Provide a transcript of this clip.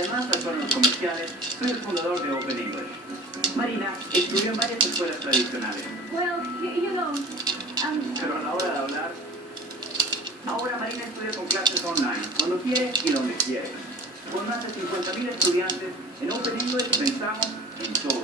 Además de actuar en los comerciales, soy el fundador de Open English. Marina estudió en varias escuelas tradicionales. Well, you know, Pero a la hora de hablar, ahora Marina estudia con clases online, cuando quiere y donde quiere. Con más de 50.000 estudiantes, en Open English pensamos en todo.